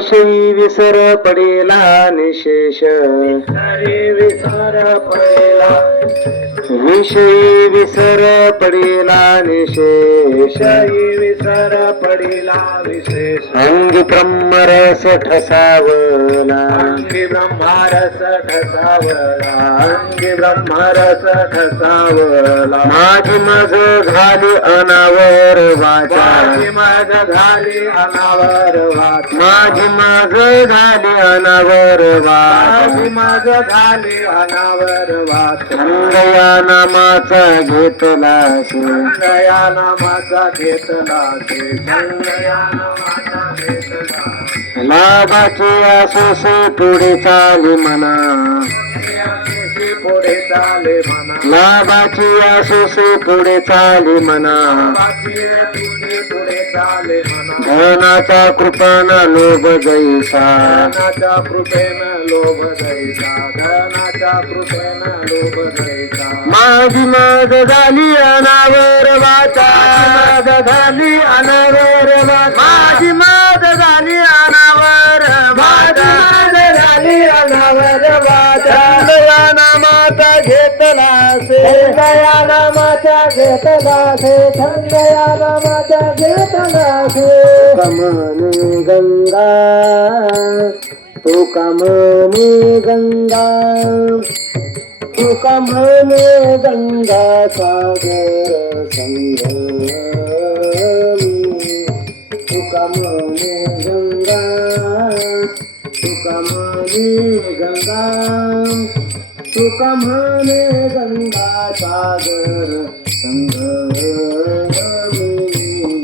विषयी विसर पडेला निशेष. हरी विसर पडेला विषयी विसर पडेला निशेष. विसर पडिला विशेष अंगी ब्रह्मरस ठसावला. अंगी ब्रह्मारस ठसावला. अंगी ब्रह्मारस ठसावला. माझी मज झाली अनावर वाचा. माझी मज झाली अनावर वाट. माझी झाली अनावर माझी झाली अनावर वाट. नामाचा घेतला नामाचा घेतला नामाचा लाभाची आसोस पुढे चाली म्हणा. याशी पुढे चाले म्हणा. आसोस पुढे चाली म्हणा. पुढे चाले म्हणा. धनाचा कृपाना लोभ जैसा. धनाच्या कृपेनं लोभ द्यायचा धनाच्या कृपेनं लोभ द्यायचा माझी मज झाली अनावर घेतला से दया नामाच्या घेतला से थंडया नामाच्या घेतला से कमने गंगा तू कमने गंगा तू कमने गंगा सागर संगमी तू कमने गंगा तू गंगा तू गंगा सागर संगमी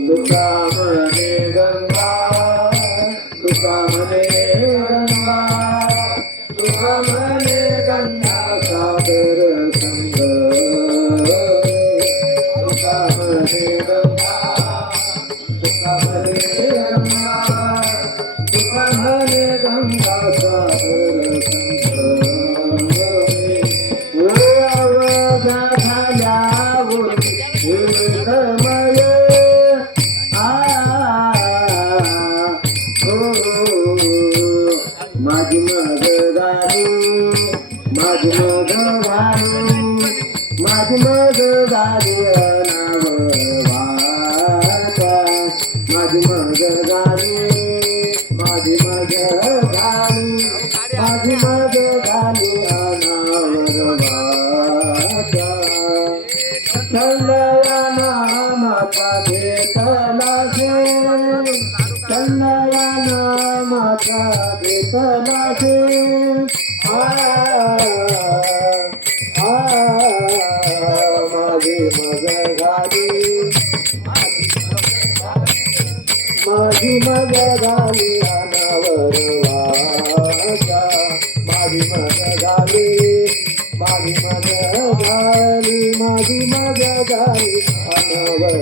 तुका म्हणे गंगा तुका म्हणे गंगा तुका म्हणे गंगा सागर तुका म्हणे गंगा तुका म्हणे गंगा माझी मग झाली माझी मग झाली माझी मग झाली नाव वाचा. माझी मग झाली माझी मग झाली माझी मग झाली नाव वाचा चंदया नामाचा घेतला से माझे आ माझी माझी मग झाली अनावर वाचा माझी मग झाली माझी मग झाली माझी अनावर